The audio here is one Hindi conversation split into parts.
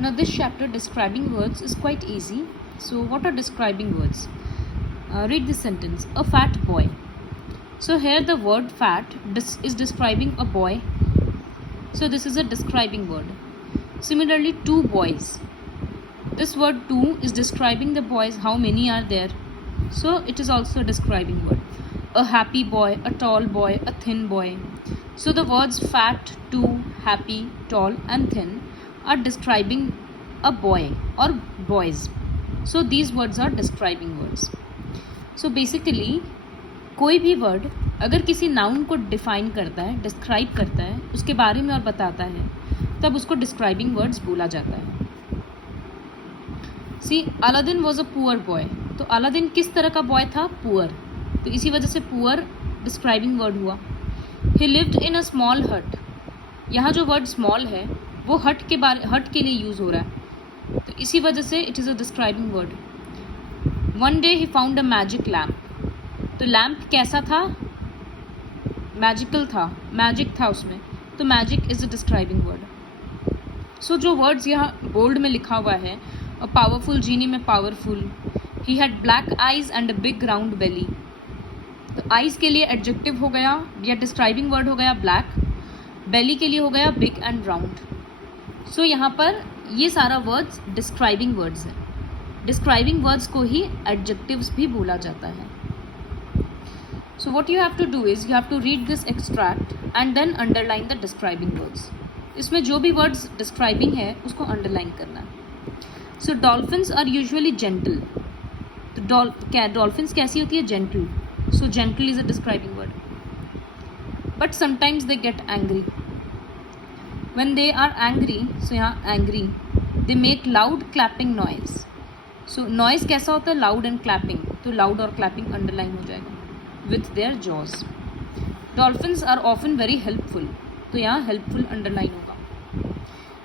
Now this chapter describing words is quite easy. So what are describing words? Read this sentence. A fat boy. So here the word fat is describing a boy. So this is a describing word. Similarly, two boys. This word two is describing the boys, how many are there. So it is also a describing word. A happy boy, a tall boy, a thin boy. So the words fat, two, happy, tall and thin are describing a boy or boys. So these words are describing words. So basically कोई भी वर्ड अगर किसी नाउन को डिफाइन करता है, डिस्क्राइब करता है, उसके बारे में और बताता है, तब उसको डिस्क्राइबिंग वर्ड्स बोला जाता है. See Aladdin was a poor boy. तो अलादीन किस तरह का बॉय था? पुअर. तो इसी वजह से पुअर डिस्क्राइबिंग वर्ड हुआ. ही लिव्ड इन अ स्मॉल हट. यहाँ जो वर्ड स्मॉल है वो हट के लिए यूज़ हो रहा है, तो इसी वजह से it is a describing word. One day he found a magic lamp. तो लैम्प कैसा था? मैजिकल था, मैजिक था उसमें, तो magic is a describing word. So जो वर्ड्स यहाँ बोल्ड में लिखा हुआ है, अ पावरफुल जीनी में powerful. He had black eyes and a big round belly. तो आइज के लिए एडजेक्टिव हो गया या डिस्क्राइबिंग वर्ड हो गया ब्लैक. बेली के लिए हो गया बिग एंड राउंड. सो यहाँ पर ये सारा वर्ड्स डिस्क्राइबिंग वर्ड्स हैं. डिस्क्राइबिंग वर्ड्स को ही एडजेक्टिव्स भी बोला जाता है. So what you have to do is you have to read this extract and then underline the describing words. इसमें जो भी words describing है उसको underline करना है. So dolphins are usually gentle. तो dolphins कैसी होती है? Gentle. So gentle is a describing word. But sometimes they get angry. When they are angry, so यहाँ angry, they make loud clapping noise. So noise कैसा होता है? Loud and clapping. तो loud और clapping underline हो जाएगा. With their jaws. Dolphins are often very helpful. तो यहाँ helpful underline होगा.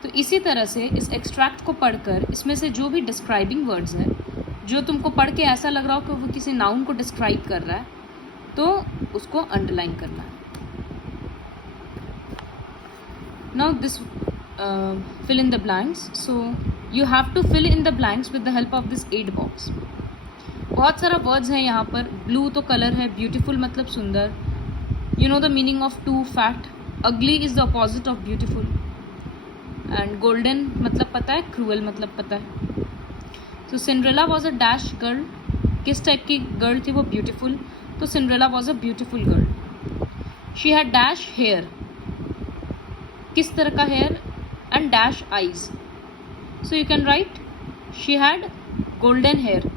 तो इसी तरह से इस एक्सट्रैक्ट को पढ़कर इसमें से जो भी डिस्क्राइबिंग वर्ड्स हैं, जो तुमको पढ़ के ऐसा लग रहा हो कि वो किसी नाउन को डिस्क्राइब कर रहा है, तो उसको अंडरलाइन करना है. Now this fill in the blanks. So you have to fill in the blanks with the help of this aid box. बहुत सारा वर्ड्स हैं यहाँ पर. ब्लू तो कलर है, ब्यूटीफुल मतलब सुंदर. You know the meaning of two, fat. Ugly is the opposite of beautiful. And golden मतलब पता है, क्रूअल मतलब पता है. So Cinderella was a dash girl. किस टाइप की गर्ल थी वो? ब्यूटीफुल. तो Cinderella was a beautiful girl. She had dash hair. किस तरह का hair? And dash eyes. So you can write she had golden hair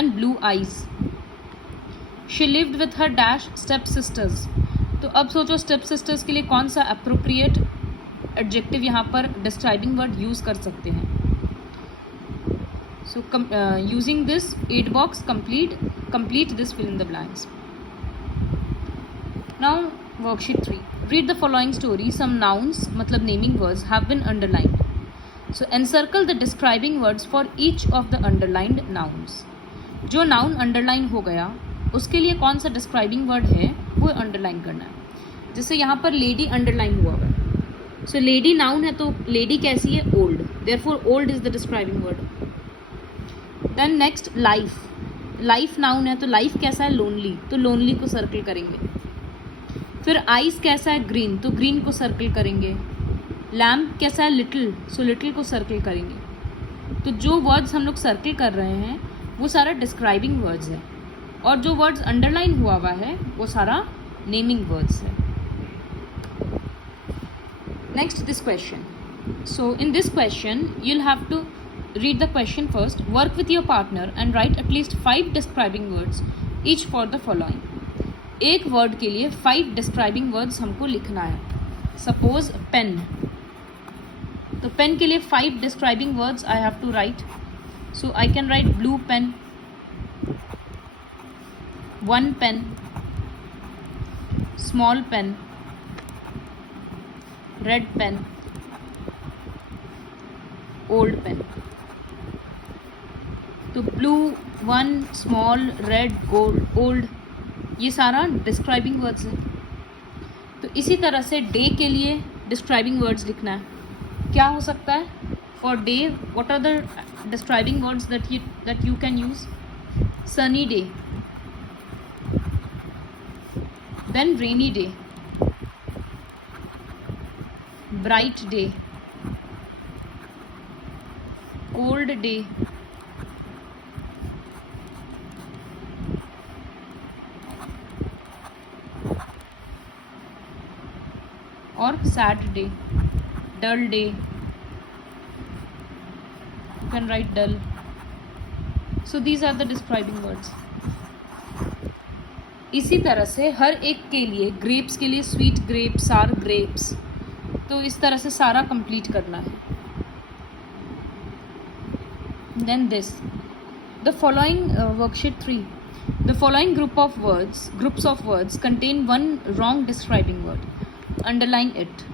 and blue eyes. She lived with her dash step sisters. तो अब सोचो step sisters के लिए कौन सा appropriate adjective यहाँ पर describing word use कर सकते हैं. So using this aid box complete this fill in the blanks. Now worksheet 3. Read the following story. Some nouns मतलब naming words have been underlined. So encircle the describing words for each of the underlined nouns. जो नाउन अंडरलाइन हो गया उसके लिए कौन सा डिस्क्राइबिंग वर्ड है वो अंडरलाइन करना है. जैसे यहाँ पर लेडी अंडरलाइन हुआ है. सो लेडी नाउन है तो लेडी कैसी है? Old. Therefore old is the describing word. Then next life. Life noun है तो लाइफ कैसा है? लोनली. तो लोनली को सर्कल करेंगे. फिर आइज कैसा है? ग्रीन. तो ग्रीन को सर्कल करेंगे. लैम्प कैसा है? लिटिल. सो लिटिल को सर्कल करेंगे. तो जो वर्ड्स हम लोग सर्कल कर रहे हैं वो सारा डिस्क्राइबिंग वर्ड्स है, और जो वर्ड्स अंडरलाइन हुआ है वो सारा नेमिंग वर्ड्स है. Next this question. So in this question you'll have to read the question first, work with your partner and write at least 5 describing words each for the following. एक वर्ड के लिए 5 डिस्क्राइबिंग वर्ड्स हमको लिखना है. Suppose pen. तो पेन के लिए 5 describing words I have to write. So I can write blue pen, one pen, small pen, red pen, old pen. तो blue, one, small, red, old, ये सारा डिस्क्राइबिंग वर्ड्स है. तो इसी तरह से डे के लिए डिस्क्राइबिंग वर्ड्स लिखना है. क्या हो सकता है? For day, what are the describing words that you can use? Sunny day, then rainy day, bright day, cold day, or sad day, dull day. You can write dull. So these are the describing words. इसी तरह से हर एक के लिए, ग्रेप्स के लिए स्वीट ग्रेप्स, सार ग्रेप्स, तो इस तरह से सारा कंप्लीट करना है. Then this, the following worksheet 3, the following groups of words contain one wrong describing word. Underline it.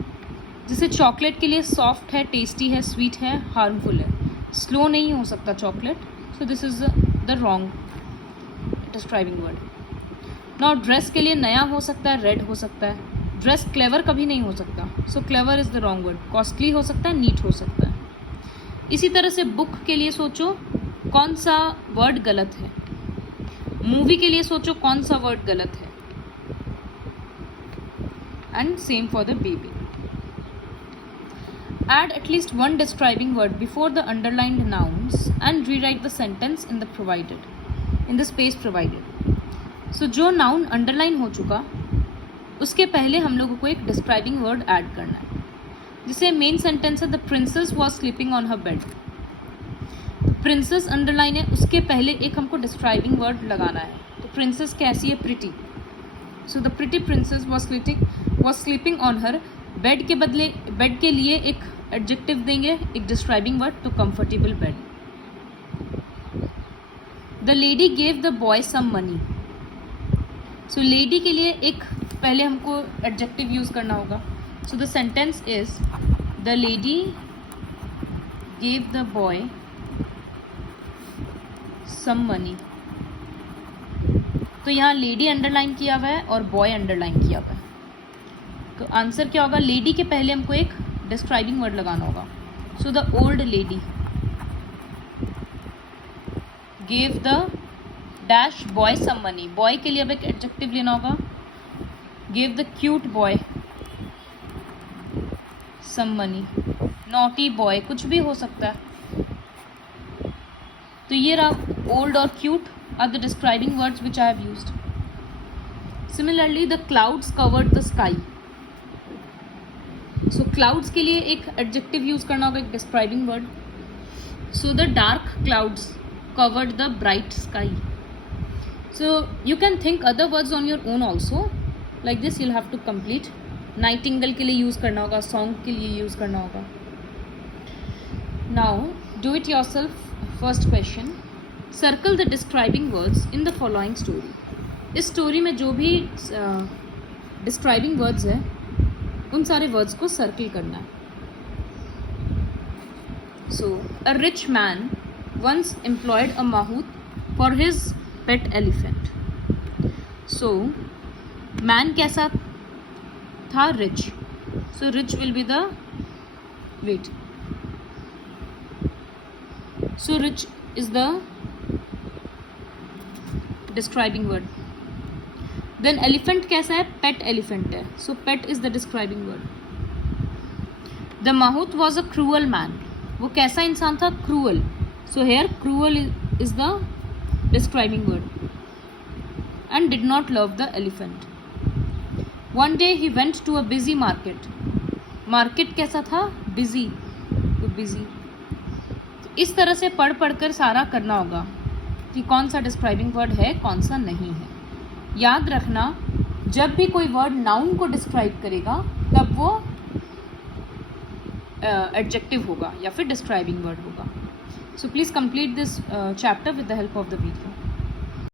जैसे चॉकलेट के लिए सॉफ्ट है, टेस्टी है, स्वीट है, हार्मफुल है. स्लो नहीं हो सकता chocolate, so this is the wrong describing word. Now dress के लिए नया हो सकता है, रेड हो सकता है. ड्रेस क्लेवर कभी नहीं हो सकता, सो clever is the wrong word. Costly हो सकता है, नीट हो सकता है. इसी तरह से बुक के लिए सोचो कौन सा वर्ड गलत है. मूवी के लिए सोचो कौन सा वर्ड गलत है. And same for the baby. Add at least one describing word before the underlined nouns and rewrite the sentence in the space provided. So जो noun underline हो चुका उसके पहले हम लोगों को एक describing word add करना है. जैसे मेन सेंटेंस है, the princess was sleeping on her bed. princess underline है, उसके पहले एक हमको describing word लगाना है. तो princess कैसी है? pretty. So the pretty princess was sleeping on her bed. के बदले बेड के लिए एक एडजेक्टिव देंगे, एक डिस्क्राइबिंग वर्ड, तो comfortable bed. The lady gave the boy some money. So lady के लिए एक पहले हमको एडजेक्टिव यूज करना होगा. So the sentence is the lady gave the boy some money. तो यहाँ लेडी अंडरलाइन किया हुआ है और बॉय अंडरलाइन किया हुआ है. तो आंसर क्या होगा? लेडी के पहले हमको एक डिस्क्राइबिंग वर्ड लगाना होगा. So the old lady gave the dash boy some money. Boy के लिए अब एक एडजेक्टिव लेना होगा. Gave the cute boy some money. Naughty boy, कुछ भी हो सकता है. तो ये रहा ओल्ड और cute are the describing words which I have used. Similarly the clouds covered the sky. So clouds के लिए एक एडजेक्टिव यूज करना होगा, एक describing word. So the dark clouds covered the bright sky. So you can think other words on your own also. Like this you'll have to complete. Nightingale के लिए यूज करना होगा, सॉन्ग के लिए यूज करना होगा. Now do it yourself. First question, circle the describing words in the following story. इस स्टोरी में जो भी डिस्क्राइबिंग वर्ड्स है उन सारे वर्ड्स को सर्कल करना है. So a rich man once employed a mahout for his pet elephant. So man कैसा था? Rich. So rich will be the weight. So rich is the describing word. Then elephant कैसा है? पेट एलिफेंट है. So pet is the describing word. The mahout was a cruel man. वो कैसा इंसान था? Cruel. So here cruel is the describing word. And did not love the elephant. One day he went to a busy market. Market कैसा था? बिजी. तो बिजी. इस तरह से पढ़ पढ़कर सारा करना होगा कि कौन सा डिस्क्राइबिंग वर्ड है, कौन सा नहीं है. याद रखना, जब भी कोई वर्ड नाउन को डिस्क्राइब करेगा तब वो एडजेक्टिव होगा या फिर डिस्क्राइबिंग वर्ड होगा. So please complete this chapter with the help of the video.